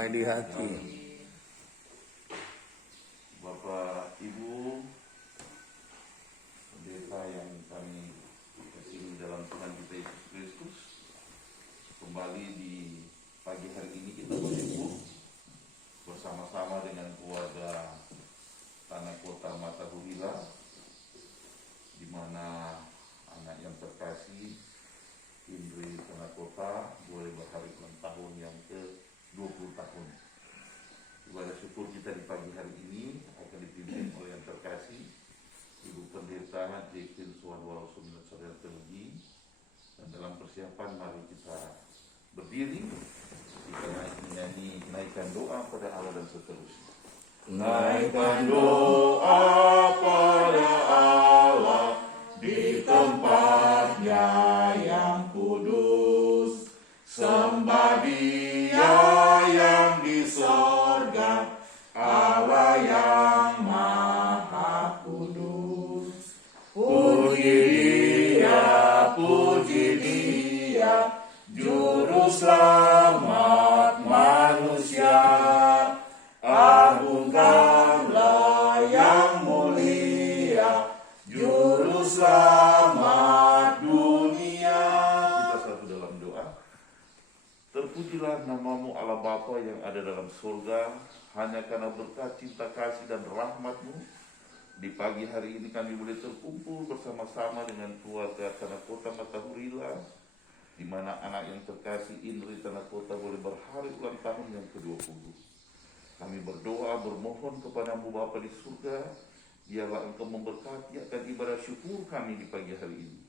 damai di hati. Bapak Ibu pendeta yang kami kasih dalam Tuhan kita Yesus Kristus, kembali di pagi hari ini kita berkumpul bersama-sama dengan keluarga Tanah Kota Matahurila, di mana anak yang terkasih Indri Tanah Kota boleh berhari ulang tahun yang ke-20 tahun. Ibadah syukur kita di pagi hari ini akan dipimpin oleh yang terkasih Ibu Pendeta Jekyll Suwanwaro Suminat Sarjana Teologi. Dan dalam persiapan mari kita berdiri, kita menyanyi naikkan doa pada Allah dan seterusnya. Naikkan doa pada Allah di tempatnya yang kudus, sembah Dia yang di sorga, Allah yang maha kudus. Puji Dia, Juru Selamat manusia. Agungkanlah yang mulia, Juru Selamat dunia. Kita satu dalam doa. Terpujilah namamu Allah Bapa yang ada dalam surga, hanya karena berkat cinta kasih dan rahmat-Mu. Di pagi hari ini kami boleh terkumpul bersama-sama dengan keluarga Tanah Kota Matahurila, di mana anak yang terkasih Indri Tanah Kota boleh berhari ulang tahun yang ke-20. Kami berdoa, bermohon kepadamu Bapa di surga, biarlah Engkau memberkati akan ibadah syukur kami di pagi hari ini.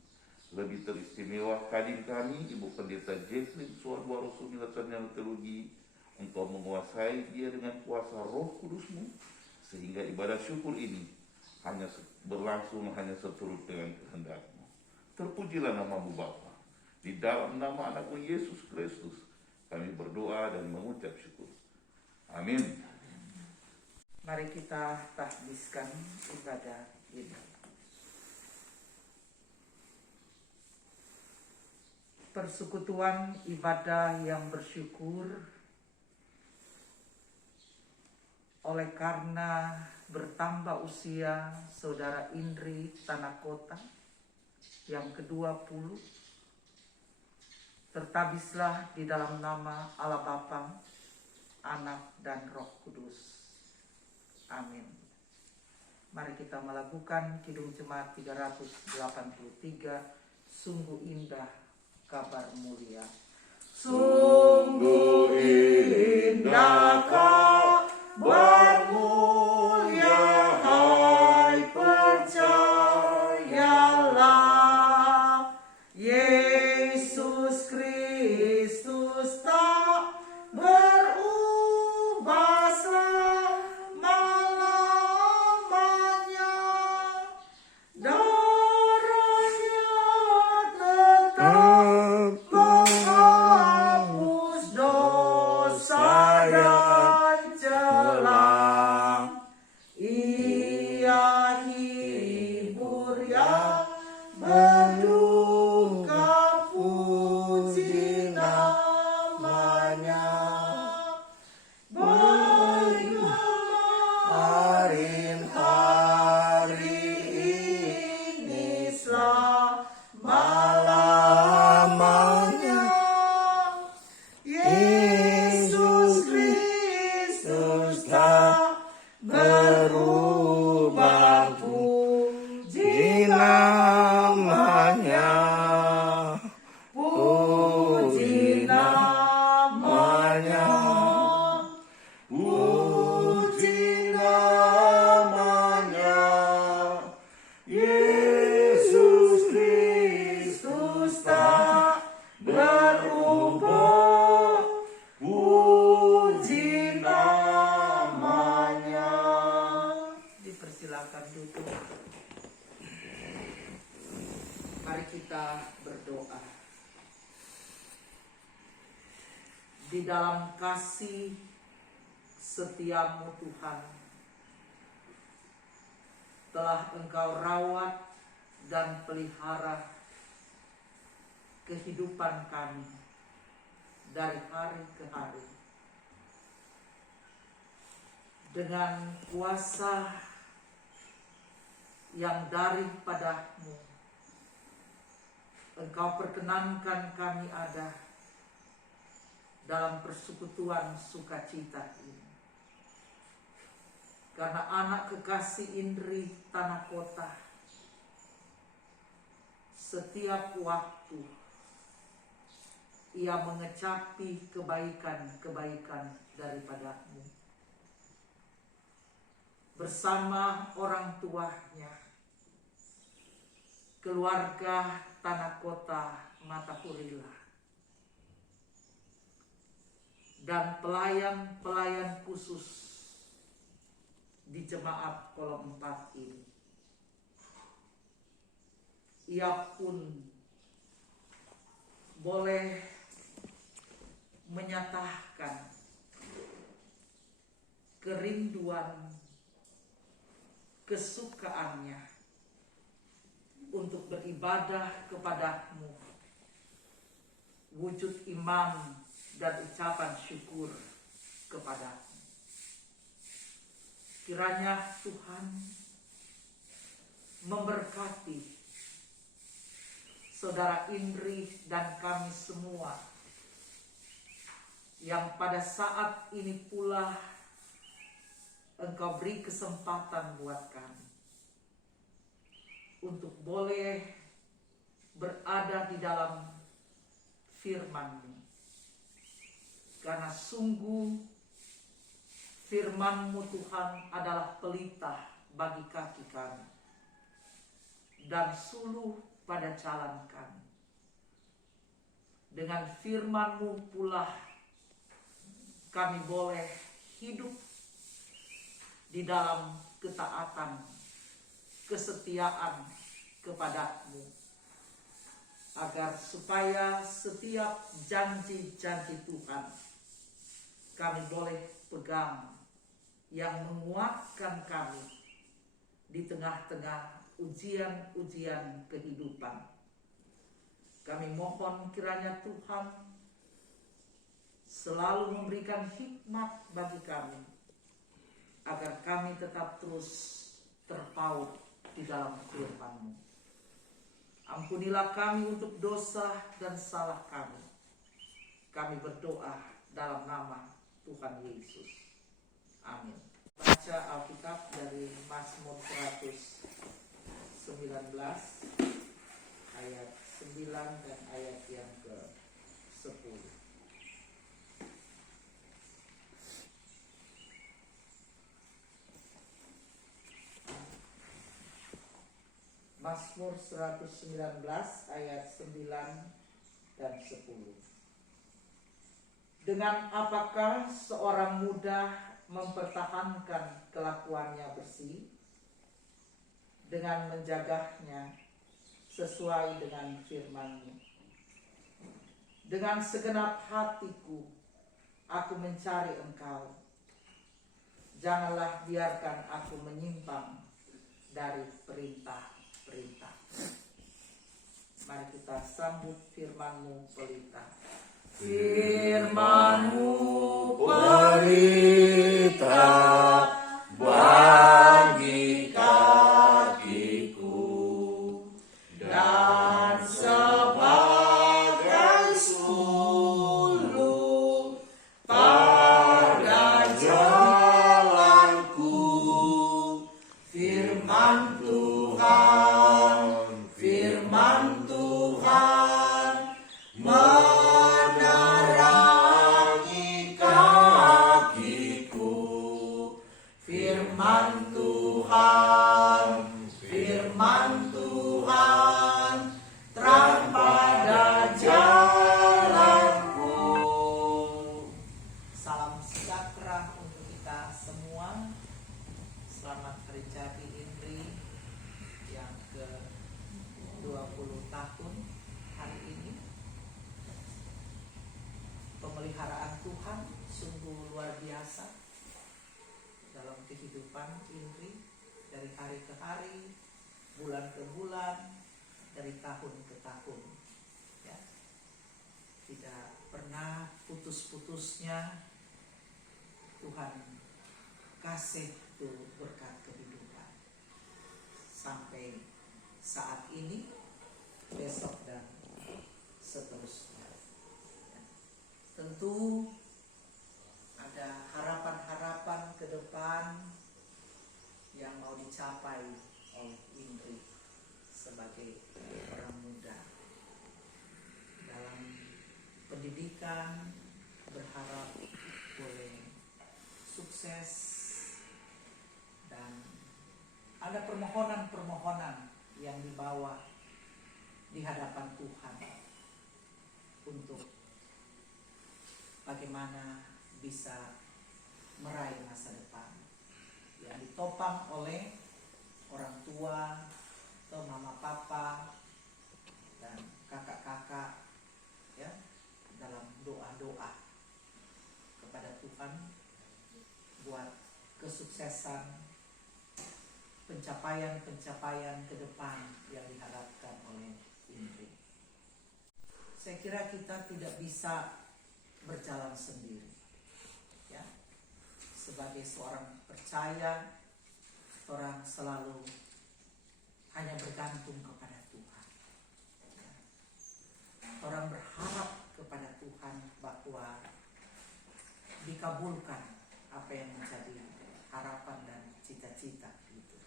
Lebih teristimewa kadin kami, Ibu Pendeta Jekyll Suwanwaro Suminat Sarjana Teologi, Engkau menguasai dia dengan kuasa Roh Kudus-Mu, sehingga ibadah syukur ini hanya berlangsung hanya seturut dengan kehendak-Mu. Terpujilah namamu Bapa. Di dalam nama Anak-Mu Yesus Kristus kami berdoa dan mengucap syukur. Amin. Mari kita tahbiskan ibadah ini. Persekutuan ibadah yang bersyukur oleh karena bertambah usia Saudara Indri Tanah Kota yang ke-20, tertabislah di dalam nama Allah Bapa, Anak dan Roh Kudus. Amin. Mari kita melakukan Kidung Jemaat 383, sungguh indah kabar mulia. Sungguh indah kabar mulia, hai percayalah, Yesus Kristus tak berubah selama-lamanya. Darahnya tetap menghapus dosa dan celah. Ia hibur yang berduka, puji namanya. Bergemarin hari ini selama-lamanya. Yesus Kristus tak berubah, puji namanya. Puji namanya. Puji namanya. Yesus Kristus tak berubah, puji namanya. Dipersilakan duduk. Mari kita berdoa. Di dalam kasih setiamu Tuhan, telah Engkau rawat dan pelihara kehidupan kami dari hari ke hari. dengan kuasa yang daripadamu Engkau perkenankan kami ada dalam persekutuan sukacita ini. Karena anak kekasih Indri Tanah Kota setiap waktu ia mengecapi kebaikan-kebaikan daripadamu. Bersama orang tuanya, keluarga Tanah Kota Matahurila, dan pelayan-pelayan khusus di jemaat Kolom 4 ini. Ia pun boleh menyatakan kerinduan, kesukaannya untuk beribadah kepadamu, wujud iman dan ucapan syukur kepadamu. Kiranya Tuhan memberkati saudara Indri dan kami semua yang pada saat ini pula Engkau beri kesempatan buat kami untuk boleh berada di dalam firman-Mu. Karena sungguh firman-Mu Tuhan adalah pelita bagi kaki kami dan suluh pada jalan kami. Dengan firman-Mu pula kami boleh hidup di dalam ketaatan, kesetiaan kepadamu, agar supaya setiap janji-janji Tuhan kami boleh pegang, yang menguatkan kami di tengah-tengah ujian-ujian kehidupan. Kami mohon kiranya Tuhan selalu memberikan hikmat bagi kami, agar kami tetap terus terpaut di dalam firman-Mu. Ampunilah kami untuk dosa dan salah kami. Kami berdoa dalam nama Tuhan Yesus. Amin. Baca Alkitab dari Mazmur 119 ayat 9 dan ayat yang ke-10. Mazmur 119 ayat 9 dan 10. Dengan apakah seorang muda mempertahankan kelakuannya bersih? Dengan menjaganya sesuai dengan firman-Mu. Dengan segenap hatiku aku mencari Engkau. Janganlah biarkan aku menyimpang dari perintah-perintah. Mari kita sambut firman-Mu pelita. Firman-Mu pelita bagi kakiku dan sebagai suluh pada jalanku. Firman Tuhan, firman Tuhan menerangi kakiku. Firman Tuhan, firman Tuhan terang pada jalanku. Salam sejahtera untuk kita semua. Selamat Hari Jadi Indri yang ke-20 tahun hari ini. Pemeliharaan Tuhan sungguh luar biasa dalam kehidupan Indri, dari hari ke hari, bulan ke bulan, dari tahun ke tahun. Ya. Tidak pernah putus-putusnya Tuhan kasih itu berkat kehidupan sampai saat ini, besok dan seterusnya. Tentu ada harapan-harapan ke depan yang mau dicapai oleh Indri sebagai orang muda dalam pendidikan. Berharap boleh sukses dan ada permohonan-permohonan yang dibawa di hadapan Tuhan untuk bagaimana bisa meraih masa depan yang ditopang oleh orang tua atau mama papa dan kakak-kakak, ya, dalam doa-doa kepada Tuhan buat kesuksesan pencapaian-pencapaian ke depan yang diharapkan oleh Indri. Saya kira kita tidak bisa berjalan sendiri, ya. Sebagai seorang percaya, orang selalu hanya bergantung kepada Tuhan. Orang berharap kepada Tuhan bahwa dikabulkan apa yang menjadi harapan dan cita-cita itu.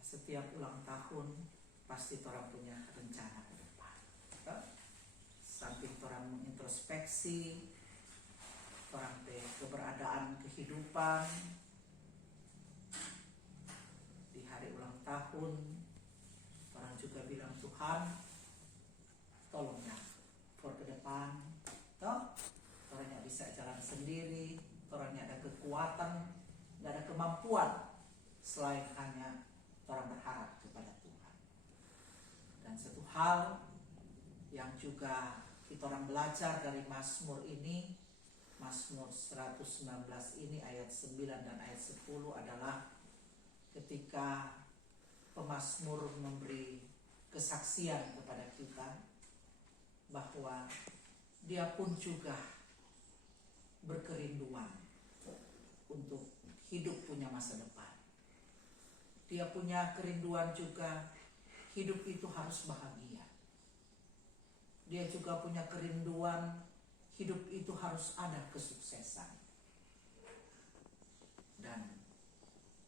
Setiap ulang tahun pasti orang punya rencana ke depan. Samping orang mengintrospeksi orang keberadaan kehidupan di hari ulang tahun, orang juga bilang, Tuhan tolonglah for ke depan, toh orangnya bisa jalan sendiri, orangnya ada kekuatan, nggak ada kemampuan selain hanya orang berharap kepada Tuhan. Dan satu hal yang juga kita orang belajar dari Mazmur ini, Mazmur 119 ini ayat 9 dan ayat 10 adalah ketika pemazmur memberi kesaksian kepada kita bahwa dia pun juga berkerinduan untuk hidup punya masa depan. Dia punya kerinduan juga hidup itu harus bahagia. Dia juga punya kerinduan hidup itu harus ada kesuksesan. Dan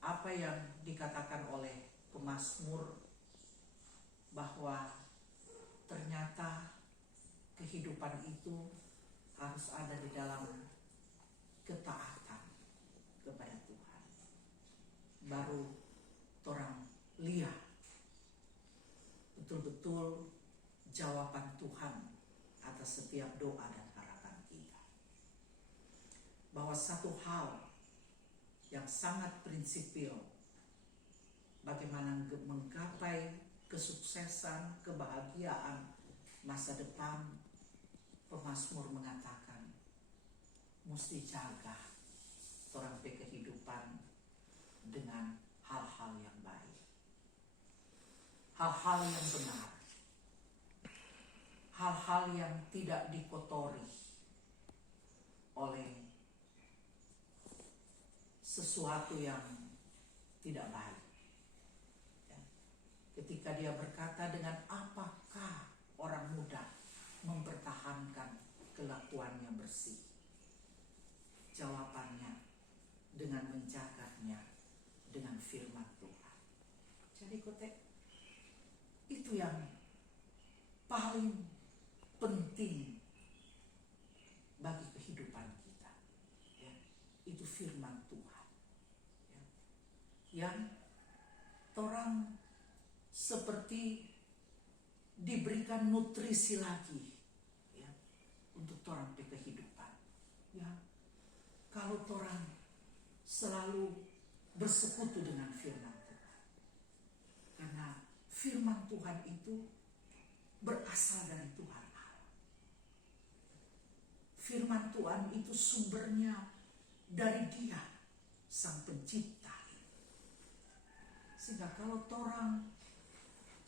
apa yang dikatakan oleh pemazmur bahwa ternyata kehidupan itu harus ada di dalam ketaatan kepada Tuhan. Baru orang lihat betul-betul jawaban Tuhan atas setiap doa dan harapan kita. Bahwa satu hal yang sangat prinsipil bagaimana menggapai kesuksesan, kebahagiaan masa depan, pemazmur mengatakan mesti jaga orang kehidupan dengan hal-hal yang baik, hal-hal yang benar, hal-hal yang tidak dikotori oleh sesuatu yang tidak baik. Ketika dia berkata, dengan apakah orang muda mempertahankan kelakuannya bersih? Jawabannya dengan menjaganya dengan firman Tuhan. Jadi itu yang paling penting bagi kehidupan kita, ya. Itu firman Tuhan, ya. Yang orang seperti diberikan nutrisi lagi, ya, untuk orang kehidupan, ya. Kalau orang selalu bersekutu dengan firman Tuhan, karena firman Tuhan itu berasal dari Tuhan Allah. Firman Tuhan itu sumbernya dari Dia, Sang Pencipta. Sehingga kalau orang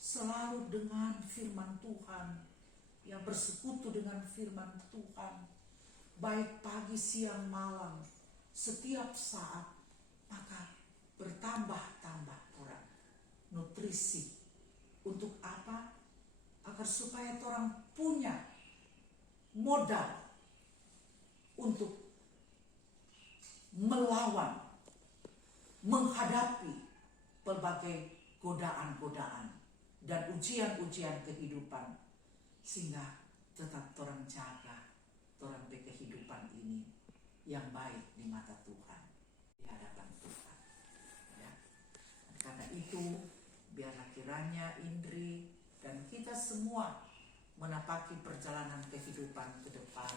selalu dengan firman Tuhan, ya, bersekutu dengan firman Tuhan, baik pagi, siang, malam, setiap saat, maka bertambah-tambah orang nutrisi. Untuk apa? Agar supaya orang punya modal untuk melawan, menghadapi berbagai godaan-godaan dan ujian-ujian kehidupan, sehingga tetap orang jaga orang kehidupan ini yang baik di mata Tuhan, di hadapan Tuhan. Ya. Karena itu, biarlah kiranya Indri dan kita semua menapaki perjalanan kehidupan ke depan,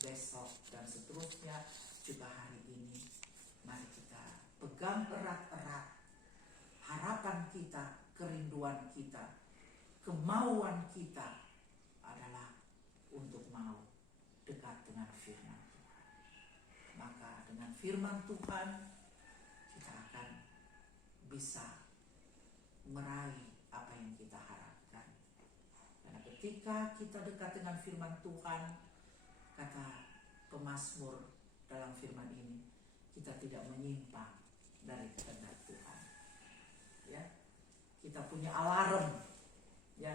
besok dan seterusnya, juga hari ini. Mari kita pegang erat-erat harapan kita, kerinduan kita, kemauan kita adalah untuk mau dekat dengan firman Tuhan. Maka dengan firman Tuhan kita akan bisa meraih apa yang kita harapkan. Karena ketika kita dekat dengan firman Tuhan, kata pemazmur dalam firman ini, kita tidak menyimpang dari kehendak Tuhan. Ya, kita punya alarm. Ya,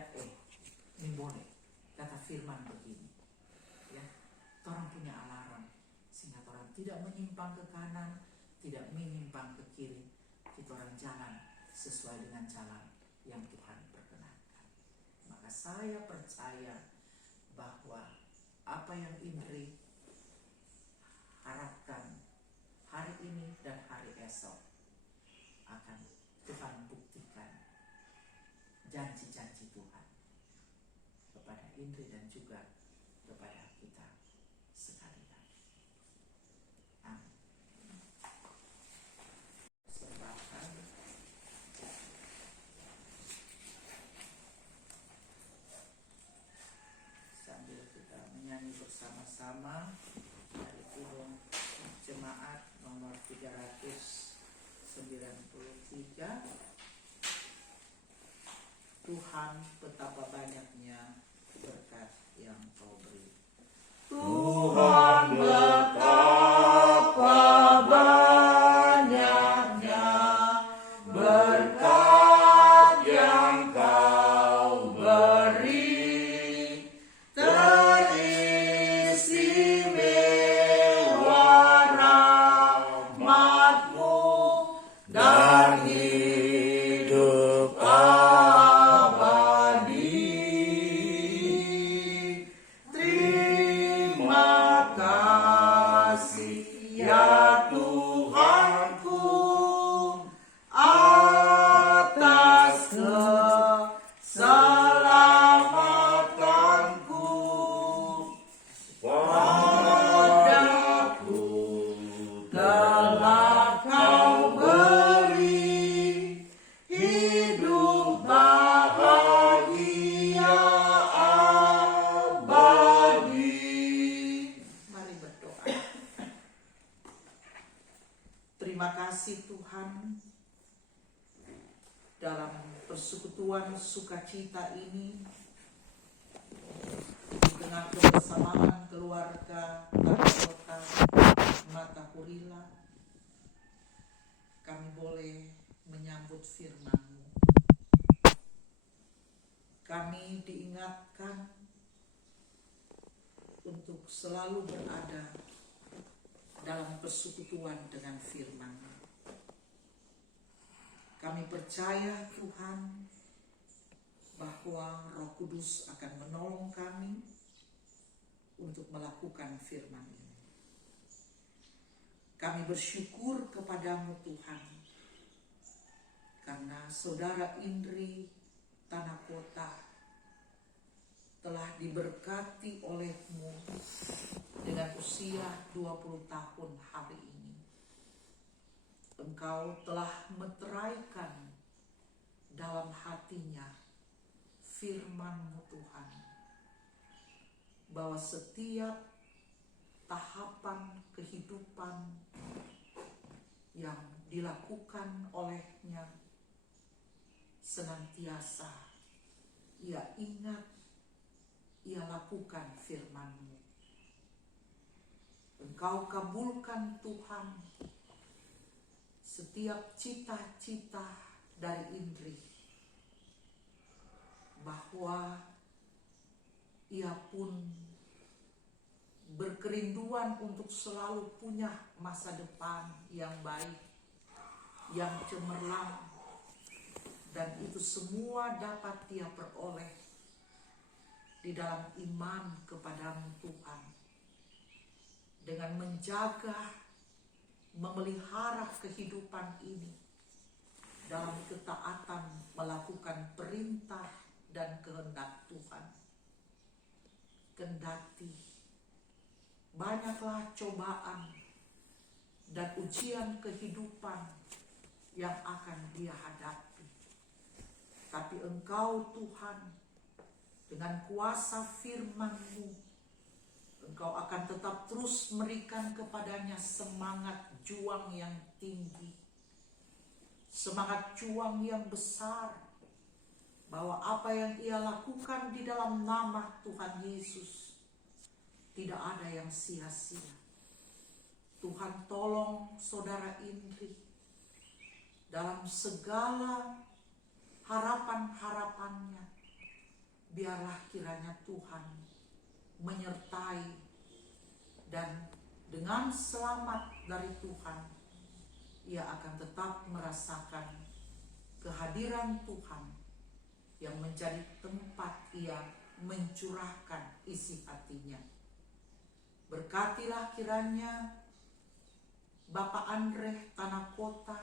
ini boleh. Kata firman begini. Ya, orang punya alarm sehingga orang tidak menyimpang ke kanan, tidak menyimpang ke kiri. Kita orang jalan sesuai dengan jalan yang Tuhan perkenankan. Maka saya percaya bahwa apa yang Indri harapkan hari ini dan hari esok akan Tuhan buktikan janji-janji Tuhan kepada Indri dan juga kepada kita sekalian. Amin. Serahkan. Sambil kita menyanyi bersama-sama dari Gunung Jemaat nomor 393. Tuhan, betapa banyaknya berkat yang Kau beri. Tuhan, betapa banyaknya berkat yang Kau beri, teristimewa rahmat-Mu dan hidup abadi. Terima kasih ya Tuhanku atas keselamatanku. Padaku telah Kau beri hidup bahagia abadi. Mari berdoa. Terima kasih Tuhan, dalam persekutuan sukacita ini, di tengah kebersamaan keluarga Kota Matahurila, kami boleh menyambut firman-Mu. Kami diingatkan untuk selalu berada dalam persekutuan dengan firman-Mu. Kami percaya Tuhan bahwa Roh Kudus akan menolong kami untuk melakukan firman ini. Kami bersyukur kepadamu Tuhan, karena saudara Indri Tanah Kota telah diberkati oleh-Mu dengan usia 20 tahun hari ini. Engkau telah meteraikan dalam hatinya firman-Mu Tuhan, bahwa setiap tahapan kehidupan yang dilakukan olehnya senantiasa ia ingat, ia lakukan firman-Mu. Engkau kabulkan Tuhan setiap cita-cita dari Indri, bahwa ia pun berkerinduan untuk selalu punya masa depan yang baik, yang cemerlang, dan itu semua dapat dia peroleh di dalam iman kepadamu Tuhan, dengan menjaga, memelihara kehidupan ini dalam ketaatan melakukan perintah dan kehendak Tuhan. Kendati banyaklah cobaan dan ujian kehidupan yang akan dia hadapi, tapi Engkau Tuhan, dengan kuasa firman-Mu, Engkau akan tetap terus memberikan kepadanya semangat juang yang tinggi, semangat juang yang besar, bahwa apa yang ia lakukan di dalam nama Tuhan Yesus tidak ada yang sia-sia. Tuhan tolong saudara Indri dalam segala harapan-harapannya. Biarlah kiranya Tuhan menyertai, dan dengan selamat dari Tuhan ia akan tetap merasakan kehadiran Tuhan yang menjadi tempat ia mencurahkan isi hatinya. Berkatilah kiranya Bapak Andre Tanah Kota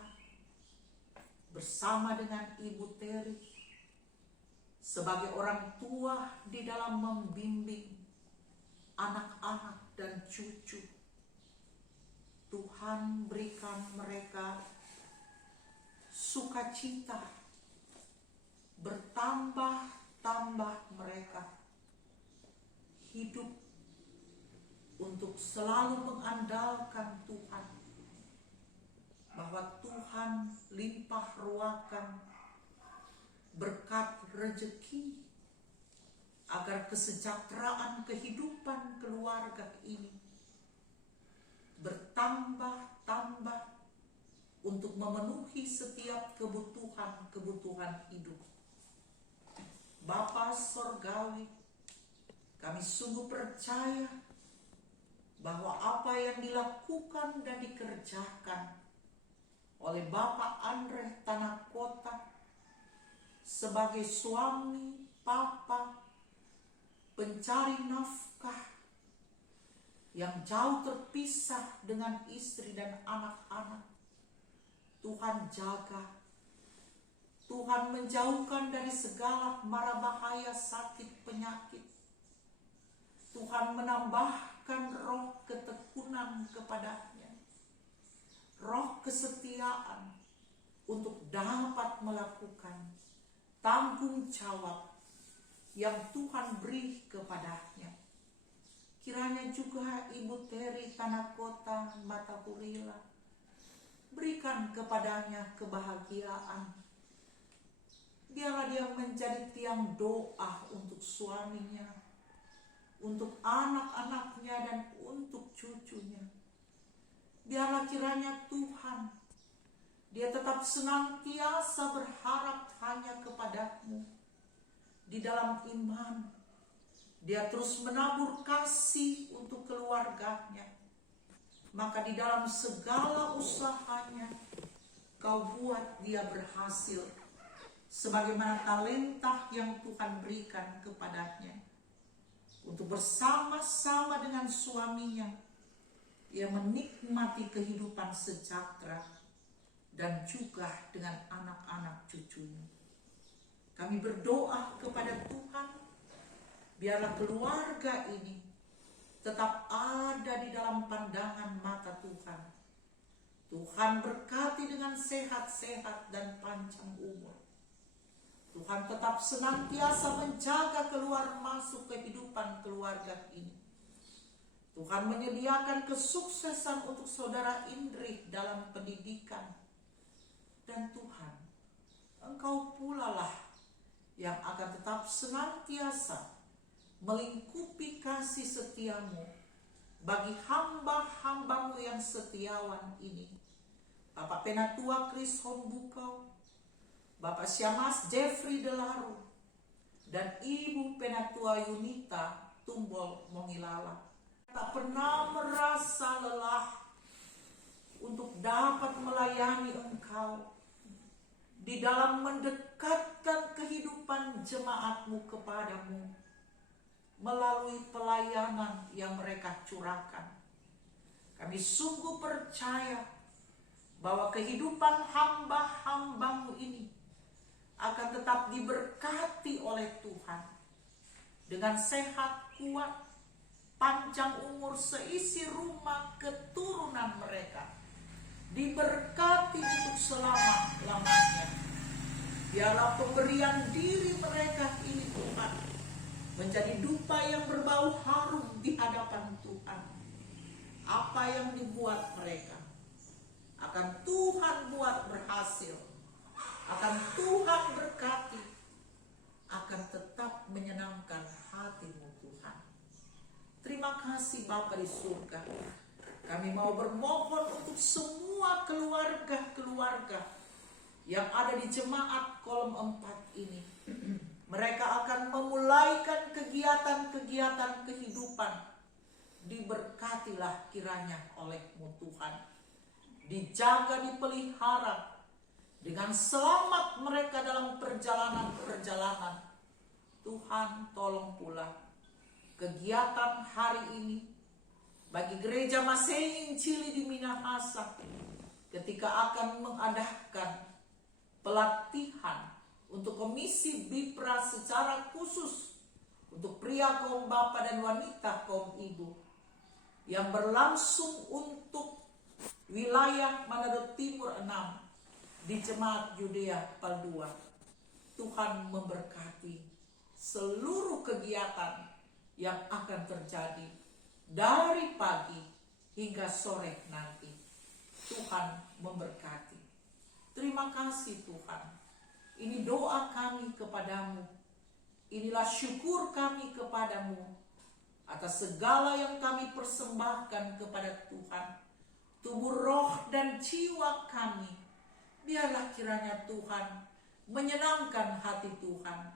bersama dengan Ibu Teri sebagai orang tua di dalam membimbing anak-anak dan cucu. Tuhan berikan mereka sukacita, bertambah-tambah mereka hidup untuk selalu mengandalkan Tuhan, bahwa Tuhan limpah ruahkan berkat rezeki, agar kesejahteraan kehidupan keluarga ini bertambah-tambah untuk memenuhi setiap kebutuhan hidup. Bapa Sorgawi, kami sungguh percaya bahwa apa yang dilakukan dan dikerjakan oleh Bapak Andre Tanah Kota sebagai suami, papa, pencari nafkah yang jauh terpisah dengan istri dan anak-anak, Tuhan jaga, Tuhan menjauhkan dari segala mara bahaya, sakit, penyakit. Tuhan menambahkan roh ketekunan kepadanya, roh kesetiaan untuk dapat melakukan tanggung jawab yang Tuhan beri kepadanya. Kiranya juga Ibu Teri Tanah Kota Matahurila, berikan kepadanya kebahagiaan. Biarlah dia menjadi tiang doa untuk suaminya, untuk anak-anaknya, dan untuk cucunya. Biarlah kiranya Tuhan, dia tetap senantiasa berharap hanya kepadamu di dalam iman. Dia terus menabur kasih untuk keluarganya. Maka di dalam segala usahanya, Kau buat dia berhasil sebagaimana talenta yang Tuhan berikan kepadanya, untuk bersama-sama dengan suaminya ia menikmati kehidupan sejahtera, dan juga dengan anak-anak cucunya. Kami berdoa kepada Tuhan, biarlah keluarga ini tetap ada di dalam pandangan mata Tuhan. Tuhan berkati dengan sehat-sehat dan panjang umur. Tuhan tetap senantiasa menjaga keluar masuk kehidupan keluarga ini. Tuhan menyediakan kesuksesan untuk saudara Indri dalam pendidikan. Dan Tuhan, Engkau pula lah yang akan tetap senantiasa melingkupi kasih setiamu bagi hamba-hambamu yang setiawan ini. Bapak Penatua Chris Hombukau, Bapak Syamas Jeffrey Delaru, dan Ibu Penatua Yunita Tumbol Mongilala. Tak pernah merasa lelah untuk dapat melayani Engkau di dalam mendekatkan kehidupan jemaatmu kepadamu melalui pelayanan yang mereka curahkan. Kami sungguh percaya bahwa kehidupan hamba-hambamu ini akan tetap diberkati oleh Tuhan dengan sehat, kuat, panjang umur, seisi rumah keturunan mereka diberkati untuk selama-lamanya. Biarlah pemberian diri mereka ini Tuhan menjadi dupa yang berbau harum di hadapan Tuhan. Apa yang dibuat mereka akan Tuhan buat berhasil, akan Tuhan berkati, akan tetap menyenangkan hatimu Tuhan. Terima kasih Bapa di surga. Kami mau bermohon untuk semua keluarga-keluarga yang ada di jemaat kolom 4 ini. Mereka akan memulaikan kegiatan-kegiatan kehidupan. Diberkatilah kiranya oleh-Mu Tuhan. Dijaga, dipelihara dengan selamat mereka dalam perjalanan-perjalanan. Tuhan tolong pula kegiatan hari ini bagi gereja Masehi Injili di Minahasa ketika akan mengadakan pelatihan untuk komisi BIPRA secara khusus untuk pria kaum bapak dan wanita kaum ibu yang berlangsung untuk wilayah Manado Timur 6 di Jemaat Yudea Paldua. Tuhan memberkati seluruh kegiatan yang akan terjadi dari pagi hingga sore nanti. Tuhan memberkati. Terima kasih Tuhan. Ini doa kami kepadamu. Inilah syukur kami kepadamu atas segala yang kami persembahkan kepada Tuhan. Tubuh, roh, dan jiwa kami, biarlah kiranya Tuhan menyenangkan hati Tuhan.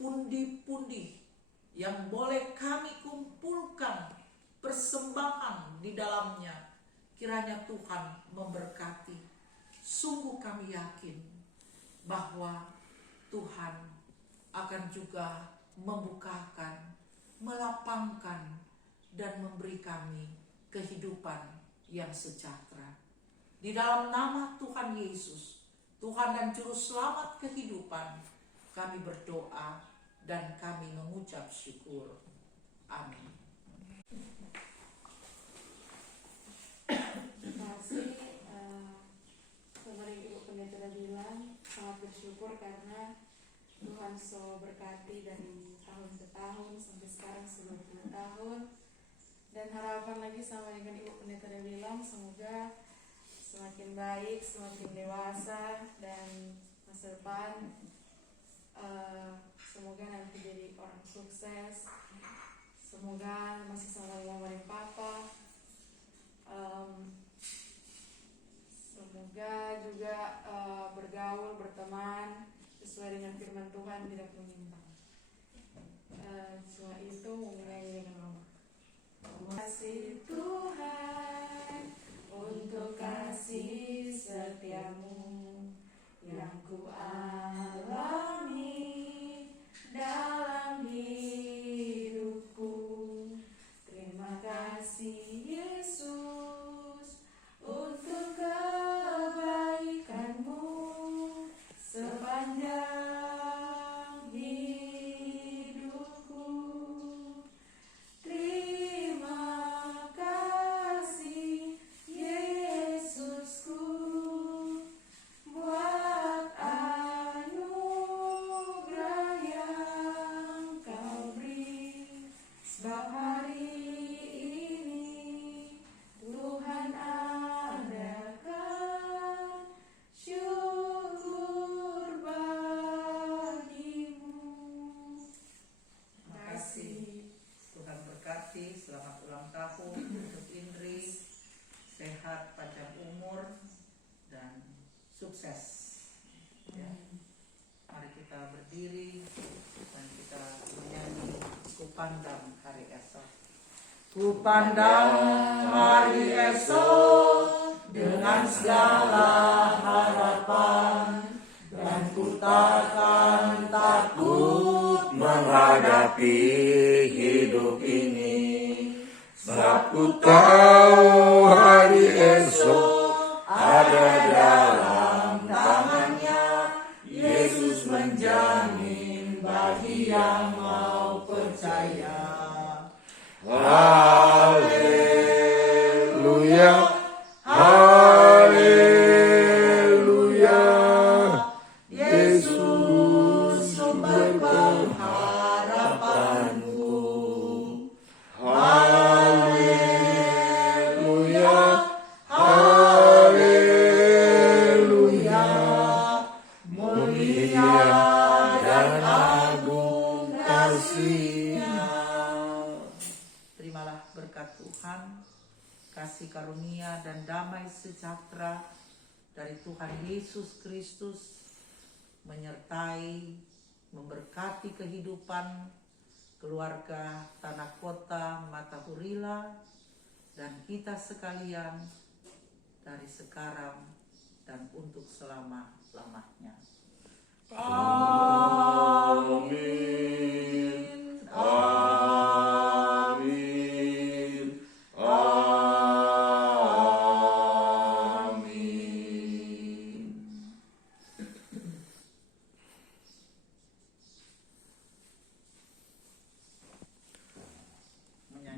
Pundi-pundi yang boleh kami kumpulkan persembahan di dalamnya, kiranya Tuhan memberkati. Sungguh kami yakin bahwa Tuhan akan juga membukakan, melapangkan, dan memberi kami kehidupan yang sejahtera. Di dalam nama Tuhan Yesus, Tuhan dan Juru Selamat kehidupan, kami berdoa dan kami mengucap syukur. Amin. Terima kasih. Kemarin Ibu Pendeta sudah bilang sangat bersyukur karena Tuhan so berkati dari tahun ke tahun sampai sekarang 10 tahun. Dan harapan lagi sama dengan Ibu Pendeta sudah bilang, semoga semakin baik, semakin dewasa, dan masa depan semoga nanti jadi orang sukses. Semoga masih sama mama dan papa. Semoga juga bergaul, berteman sesuai dengan firman Tuhan, tidak menyimpang. Cuma itu mengenai dengan mama. Terima kasih Tuhan untuk kasih setiamu yang ku alami dalam hidupku. Terima kasih Yesus untuk kebaikanmu sepanjang hidupku. Terima kasih Yesusku buat anugerah sukses. Ya. Mari kita berdiri dan kita menyanyi Kupandang Hari Esok. Kupandang hari esok dengan segala harapan, dan ku takkan takut menghadapi hidup ini, sebab ku tahu hari esok ada dalam tangannya. Yesus menjamin bagi yang mau percaya. Haleluya, haleluya, Yesus sumber pengharapanku. Haleluya, haleluya, mulia dan agung kasih-Nya. Terimalah berkat Tuhan, kasih karunia dan damai sejahtera dari Tuhan Yesus Kristus menyertai, memberkati kehidupan keluarga Tanah Kota Matahurila dan kita sekalian dari sekarang dan untuk selama-lamanya. Amin. Amin. Amin.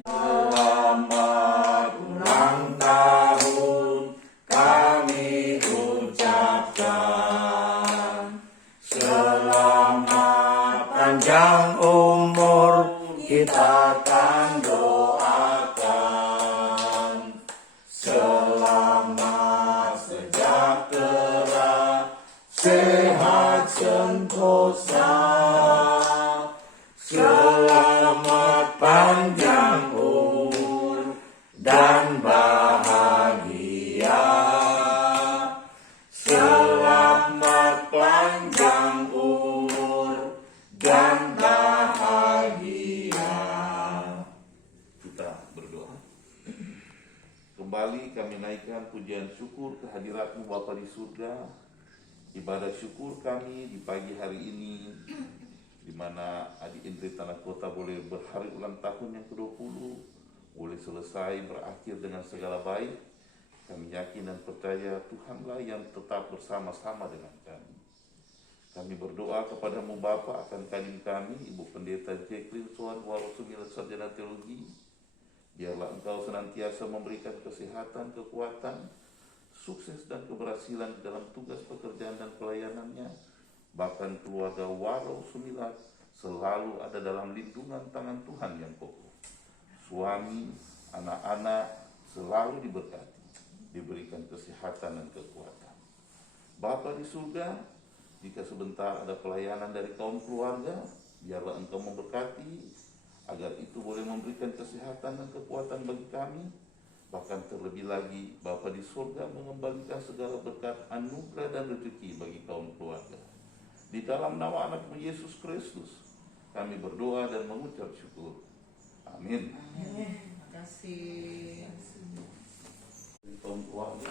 Selamat ulang tahun kami ucapkan. Selamat panjang umur kita akan doakan. Selamat sejahtera, sehat sentosa. Selamat panjang umur dan bahagia. Selamat panjang umur dan bahagia. Kita berdoa. Kembali kami naikkan pujian syukur kehadirat-Mu Bapa di surga. Ibadah syukur kami di pagi hari ini, di mana Adik Indri Tanah Kota boleh berhari ulang tahun yang ke-20, boleh selesai berakhir dengan segala baik. Kami yakin dan percaya Tuhanlah yang tetap bersama-sama dengan kami. Kami berdoa kepada-Mu Bapa akan kadin kami, Ibu Pendeta Jacqueline Sohan Warosumila Sarjana Teologi. Biarlah Engkau senantiasa memberikan kesehatan, kekuatan, sukses dan keberhasilan di dalam tugas pekerjaan dan pelayanannya. Bahkan keluarga Waro Sumilat selalu ada dalam lindungan tangan Tuhan yang kokoh. Suami, anak-anak selalu diberkati, diberikan kesehatan dan kekuatan. Bapa di surga, jika sebentar ada pelayanan dari kaum keluarga, biarlah Engkau memberkati, agar itu boleh memberikan kesehatan dan kekuatan bagi kami. Bahkan terlebih lagi, Bapa di surga mengembalikan segala berkat, anugerah dan rezeki bagi kaum keluarga. Di dalam nama anak-Mu Yesus Kristus, kami berdoa dan mengucap syukur. Amin. Terima kasih. Kaum keluarga.